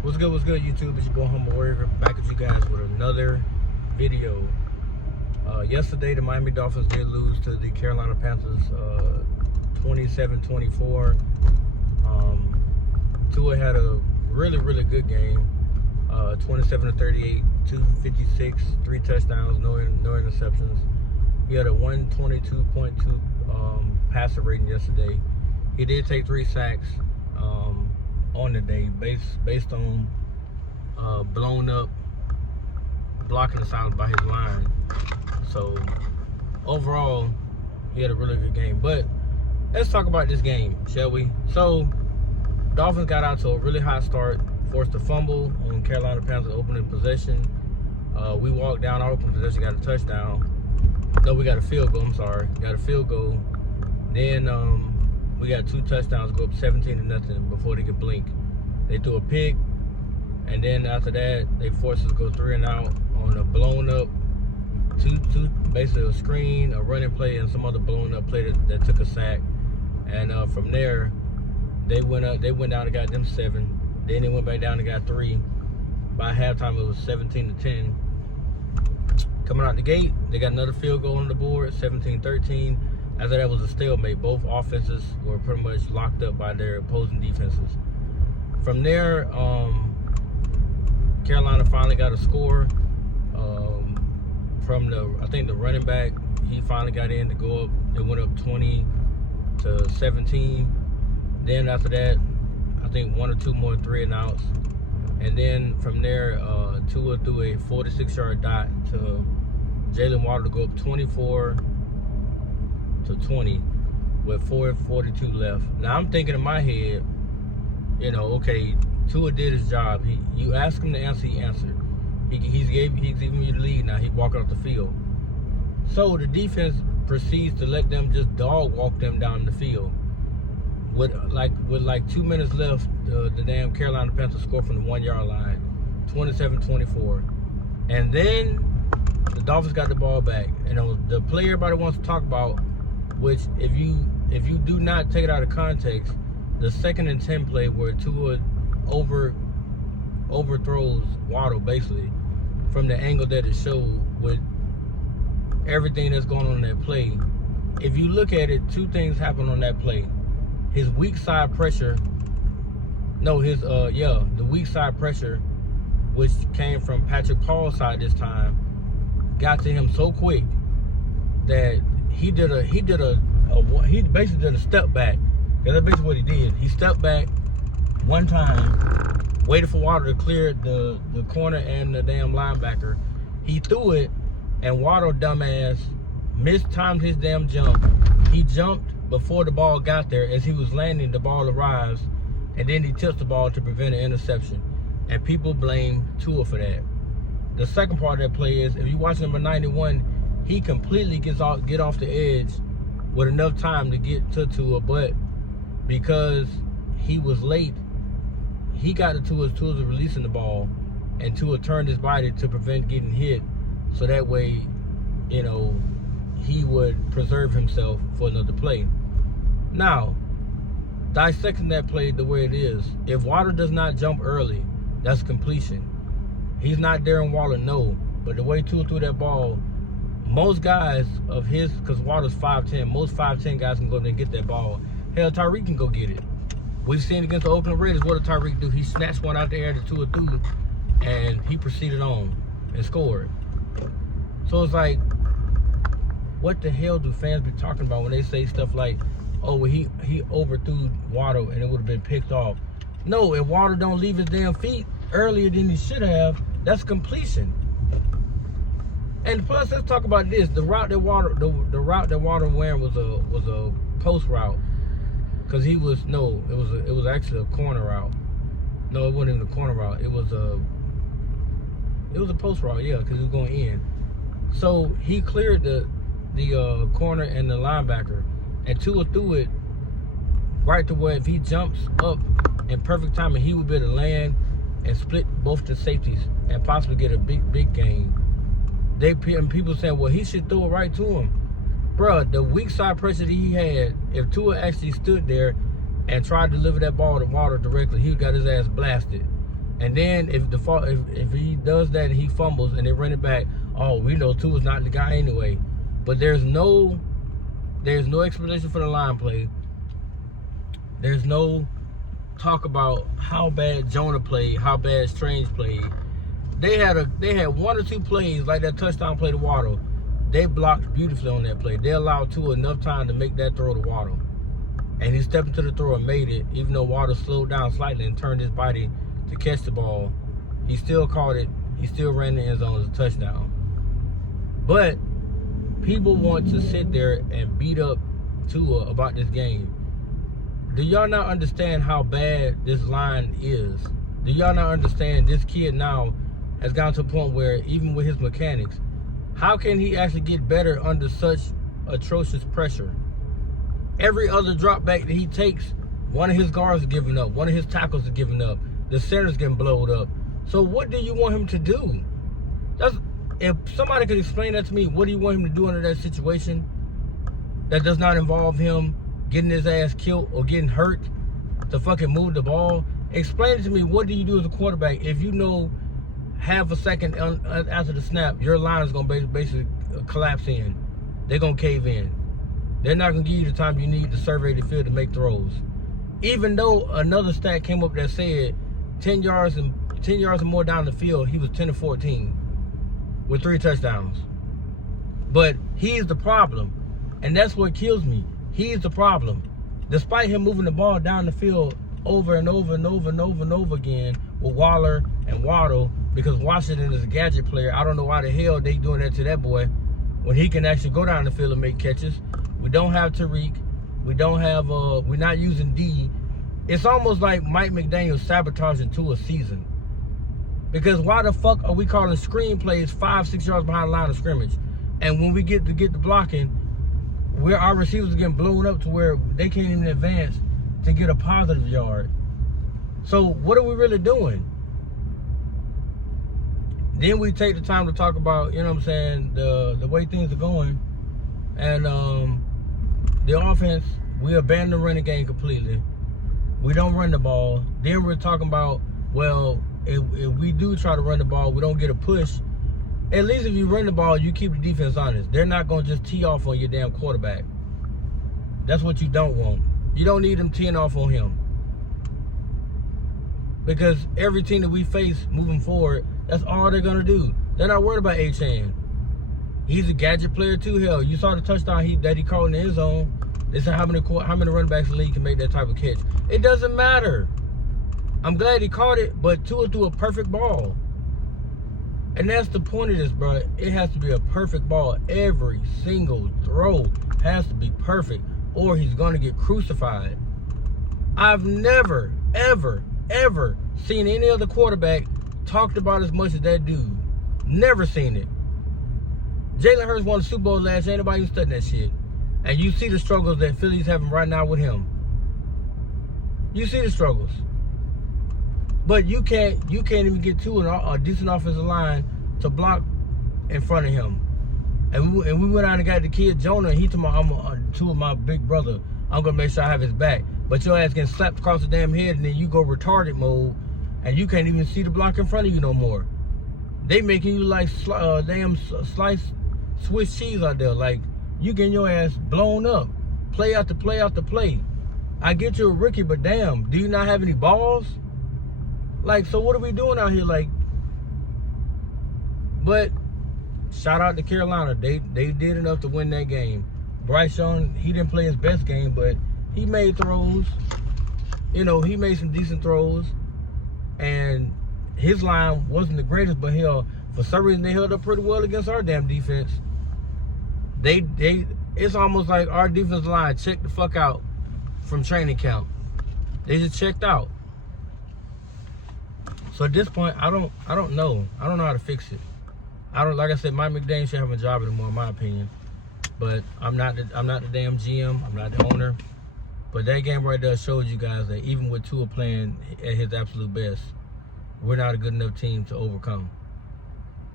What's good, YouTube? It's your boy Humble Warrior back at you guys with another video. Yesterday, the Miami Dolphins did lose to the Carolina Panthers 27-24. Tua had a really good game. 27-38, 256, 3 touchdowns, no interceptions. He had a 122.2 passer rating yesterday. He did take 3 sacks on the day, based on blown up blocking assignments by his line. So overall, he had a really good game. But let's talk about this game, shall we? So Dolphins got out to a really hot start, forced a fumble on Carolina Panthers opening possession. We walked down our opening possession, got a touchdown. No, we got a field goal. I'm sorry, got a field goal. Then we got 2 touchdowns, go up 17-0 before they could blink. They threw a pick, and then after that, they forced us to go 3 and out on a blown up basically a screen, a running play, and some other blown up play that took a sack. And from there, they went down and got them 7. Then they went back down and got 3. By halftime, it was 17-10. Coming out the gate, they got another field goal on the board, 17-13. After that was a stalemate. Both offenses were pretty much locked up by their opposing defenses. From there, Carolina finally got a score from I think the running back. He finally got in to go up. They went up 20-17. Then after that, I think 1 or 2 more 3 and outs. And then from there, Tua threw a 46-yard dot to Jalen Waddle to go up 24-20 with 4:42 left. Now I'm thinking in my head, okay, Tua did his job. You asked him to answer, he answered. He's giving you the lead now. He walked off the field. So the defense proceeds to let them just dog walk them down the field. With like 2 minutes left, the damn Carolina Panthers scored from the 1-yard line, 27-24. And then the Dolphins got the ball back. And the play everybody wants to talk about, which if you do not take it out of context, the 2nd and 10 play where Tua overthrows Waddle basically from the angle that it showed with everything that's going on in that play. If you look at it, 2 things happen on that play. His weak side pressure, the weak side pressure, which came from Patrick Paul's side this time, got to him so quick that he basically did a step back. That's basically what he did. He stepped back one time, waited for Waddle to clear the corner and the damn linebacker. He threw it, and Waddle, dumbass, mistimed his damn jump. He jumped before the ball got there. As he was landing, the ball arrives, and then he tips the ball to prevent an interception. And people blame Tua for that. The second part of that play is, if you watch number 91, he completely get off the edge with enough time to get to Tua, but because he was late, he got to Tua was releasing the ball, and Tua turned his body to prevent getting hit, so that way, he would preserve himself for another play. Now, dissecting that play the way it is, if Waddle does not jump early, that's completion. He's not Darren Waller, no, but the way Tua threw that ball, most guys of his, because Waddle's 5'10", most 5'10" guys can go there and get that ball. Hell, Tyreek can go get it. We've seen against the Oakland Raiders, what did Tyreek do? He snatched one out the air to Tua threw, and he proceeded on and scored. So it's like, what the hell do fans be talking about when they say stuff like, oh, well, he overthrew Waddle and it would have been picked off? No, if Waddle don't leave his damn feet earlier than he should have, that's completion. And plus, let's talk about this. The route that Waddle ran was a post route, because it was actually a corner route. No, it wasn't even a corner route. It was a post route, yeah, because it was going in. So he cleared the corner and the linebacker, and Tua threw it right to where if he jumps up in perfect timing, he would be able to land and split both the safeties and possibly get a big gain. People saying, well, he should throw it right to him. Bruh, the weak side pressure that he had, if Tua actually stood there and tried to deliver that ball to Waddle directly, he got his ass blasted. And then if he does that and he fumbles and they run it back, oh, we know Tua's not the guy anyway. But there's no explanation for the line play. There's no talk about how bad Jonah played, how bad Strange played. They had one or two plays like that touchdown play to Waddle. They blocked beautifully on that play. They allowed Tua enough time to make that throw to Waddle. And he stepped into the throw and made it, even though Waddle slowed down slightly and turned his body to catch the ball. He still caught it. He still ran the end zone as a touchdown. But people want to sit there and beat up Tua about this game. Do y'all not understand how bad this line is? Do y'all not understand this kid now has gotten to a point where even with his mechanics, how can he actually get better under such atrocious pressure? Every other drop back that he takes, one of his guards is giving up. One of his tackles is giving up. The center's getting blowed up. So what do you want him to do? If somebody could explain that to me, what do you want him to do under that situation that does not involve him getting his ass killed or getting hurt to fucking move the ball? Explain it to me. What do you do as a quarterback if you know half a second after the snap, your line is going to basically collapse in? They're going to cave in. They're not going to give you the time you need to survey the field to make throws. Even though another stat came up that said 10 yards or more down the field, he was 10-14 with 3 touchdowns. But he's the problem. And that's what kills me. He's the problem. Despite him moving the ball down the field over and over and over and over and over again with Waller and Waddle, because Washington is a gadget player. I don't know why the hell they doing that to that boy when he can actually go down the field and make catches. We don't have Tariq. We don't have, we're not using D. It's almost like Mike McDaniel sabotaging to a season. Because why the fuck are we calling screen plays 5-6 yards behind the line of scrimmage? And when we get the blocking, our receivers are getting blown up to where they can't even advance to get a positive yard. So what are we really doing? Then we take the time to talk about, you know what I'm saying, the way things are going. And the offense, we abandon the running game completely. We don't run the ball. Then we're talking about, well, if we do try to run the ball, we don't get a push. At least if you run the ball, you keep the defense honest. They're not going to just tee off on your damn quarterback. That's what you don't want. You don't need them teeing off on him. Because every team that we face moving forward, that's all they're going to do. They're not worried about Achane. He's a gadget player too. Hell, you saw the touchdown that he caught in the end zone. They said how many running backs in the league can make that type of catch. It doesn't matter. I'm glad he caught it, but Tua threw a perfect ball. And that's the point of this, bro. It has to be a perfect ball. Every single throw has to be perfect, or he's going to get crucified. I've never, ever, ever seen any other quarterback talked about as much as that dude. Never seen it. Jalen Hurts won the Super Bowl last year. Ain't nobody even studying that shit. And you see the struggles that Philly's having right now with him. You see the struggles. But you can't even get to a decent offensive line to block in front of him. And we went out and got the kid Jonah, and he told me, I'm two of my big brother. I'm gonna make sure I have his back. But your ass getting slapped across the damn head, and then you go retarded mode, and you can't even see the block in front of you no more. They making you like damn sliced Swiss cheese out there. Like you getting your ass blown up, play after play after play. I get you a rookie, but damn, do you not have any balls? Like, so what are we doing out here? Like, but shout out to Carolina. They did enough to win that game. Bryce Young, he didn't play his best game, but he made throws. You know, he made some decent throws. And his line wasn't the greatest, but hell, for some reason they held up pretty well against our damn defense. It's almost like our defensive line checked the fuck out from training camp. They just checked out. So at this point, I don't know. I don't know how to fix it. Like I said, Mike McDaniel should have a job anymore, in my opinion. But I'm not the damn GM. I'm not the owner. But that game right there showed you guys that even with Tua playing at his absolute best, we're not a good enough team to overcome.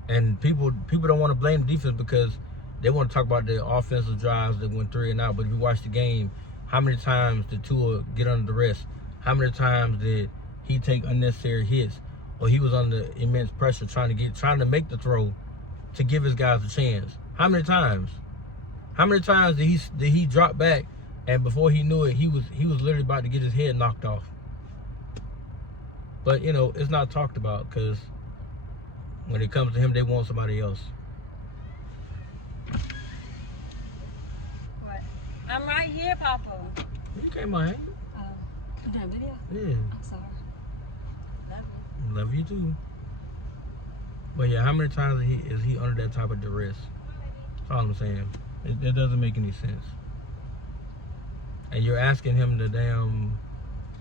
And people don't want to blame the defense because they want to talk about the offensive drives that went 3 and out. But if you watch the game, How many times did Tua get under duress? How many times did he take unnecessary hits, or he was under immense pressure trying to make the throw to give his guys a chance? How many times? How many times did he drop back, and before he knew it, he was literally about to get his head knocked off? But you know, it's not talked about because when it comes to him, they want somebody else. What? I'm right here, Papa. You came on, ain't you? You doing a video? Yeah. I'm sorry. Love you. Love you too. But yeah, how many times is he under that type of duress? That's all I'm saying. It doesn't make any sense. And you're asking him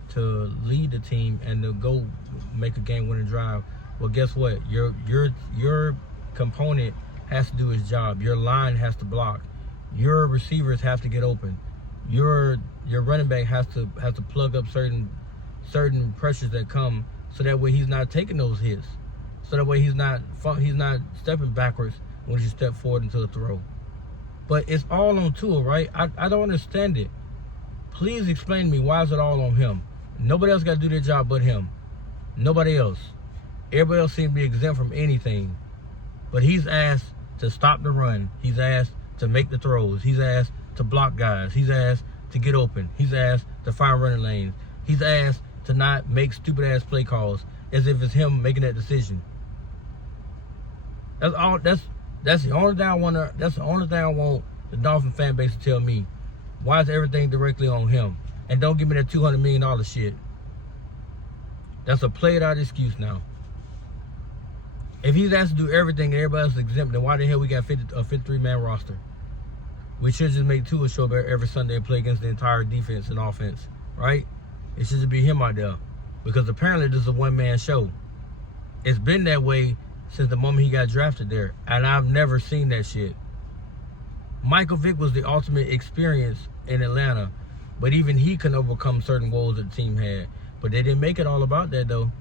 to lead the team and to go make a game-winning drive. Well, guess what? Your component has to do his job. Your line has to block. Your receivers have to get open. Your running back has to plug up certain pressures that come, so that way he's not taking those hits. So that way he's not stepping backwards when you step forward into the throw. But it's all on Tua, right? I don't understand it. Please explain to me, why is it all on him? Nobody else got to do their job but him. Nobody else. Everybody else seems to be exempt from anything. But he's asked to stop the run. He's asked to make the throws. He's asked to block guys. He's asked to get open. He's asked to find running lanes. He's asked to not make stupid-ass play calls as if it's him making that decision. That's all. That's the only thing I want. That's the only thing I want the Dolphin fan base to tell me. Why is everything directly on him? And don't give me that $200 million shit. That's a played-out excuse now. If he's asked to do everything and everybody else is exempt, then why the hell we got a 53-man roster? We should just make Tua show up every Sunday and play against the entire defense and offense, right? It should just be him out there. Because apparently this is a one-man show. It's been that way since the moment he got drafted there. And I've never seen that shit. Michael Vick was the ultimate experience in Atlanta. But even he couldn't overcome certain woes that the team had. But they didn't make it all about that, though.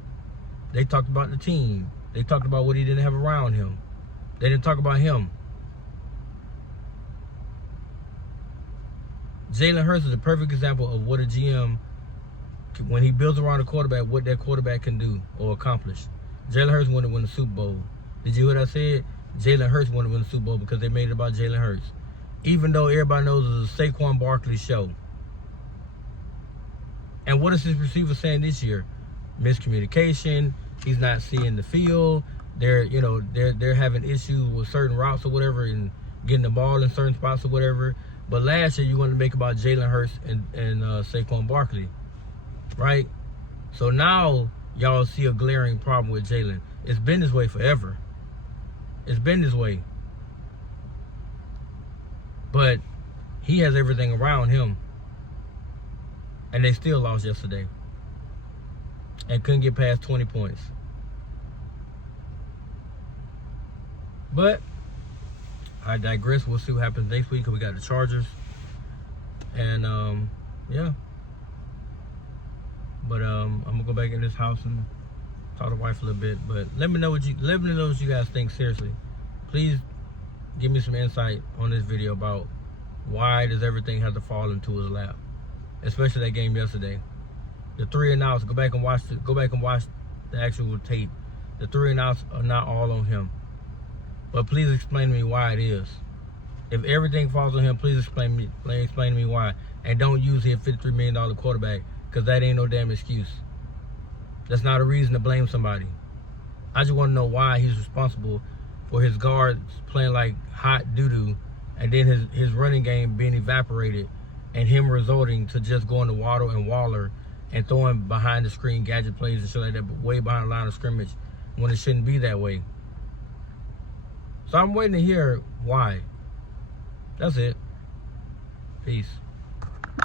They talked about the team. They talked about what he didn't have around him. They didn't talk about him. Jalen Hurts is a perfect example of what a GM, when he builds around a quarterback, what that quarterback can do or accomplish. Jalen Hurts wanted to win the Super Bowl. Did you hear what I said? Jalen Hurts wanted to win the Super Bowl because they made it about Jalen Hurts. Even though everybody knows it's a Saquon Barkley show. And what is his receiver saying this year? Miscommunication. He's not seeing the field. They're having issues with certain routes or whatever and getting the ball in certain spots or whatever. But last year you wanted to make about Jalen Hurts and Saquon Barkley, right? So now y'all see a glaring problem with Jalen. It's been this way forever. It's been this way. But he has everything around him. And they still lost yesterday. And couldn't get past 20 points. But I digress. We'll see what happens next week because we got the Chargers. And yeah. But I'm gonna go back in this house and talk to the wife a little bit. But let me know what you guys think. Seriously, please give me some insight on this video about why does everything have to fall into his lap, especially that game yesterday. The 3 and outs. Go back and watch the actual tape. The 3 and outs are not all on him. But please explain to me why it is. If everything falls on him, please explain to me why. And don't use his $53 million quarterback, because that ain't no damn excuse. That's not a reason to blame somebody. I just want to know why he's responsible for his guards playing like hot doo-doo, and then his running game being evaporated, and him resulting to just going to Waddle and Waller and throwing behind the screen gadget plays and shit like that, but way behind the line of scrimmage when it shouldn't be that way. So I'm waiting to hear why. That's it. Peace.